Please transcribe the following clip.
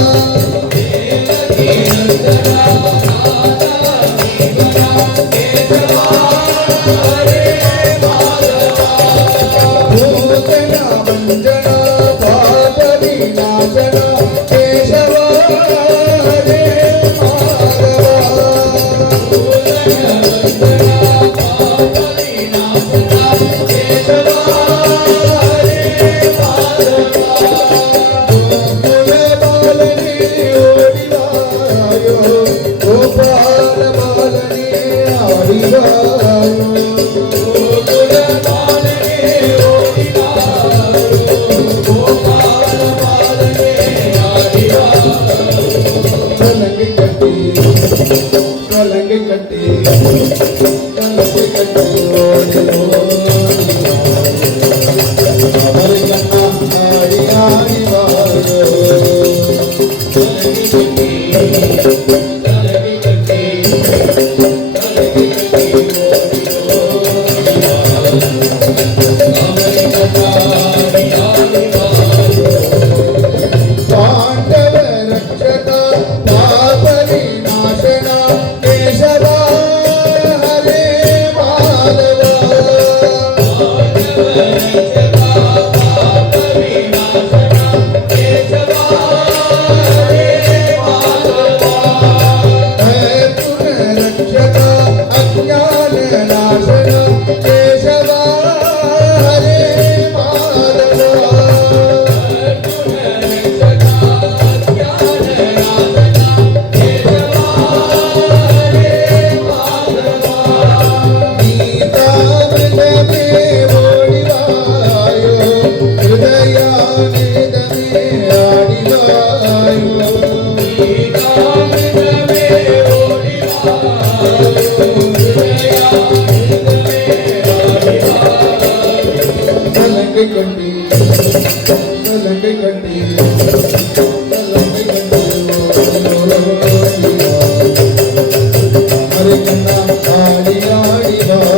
Okay. Krishna ছিল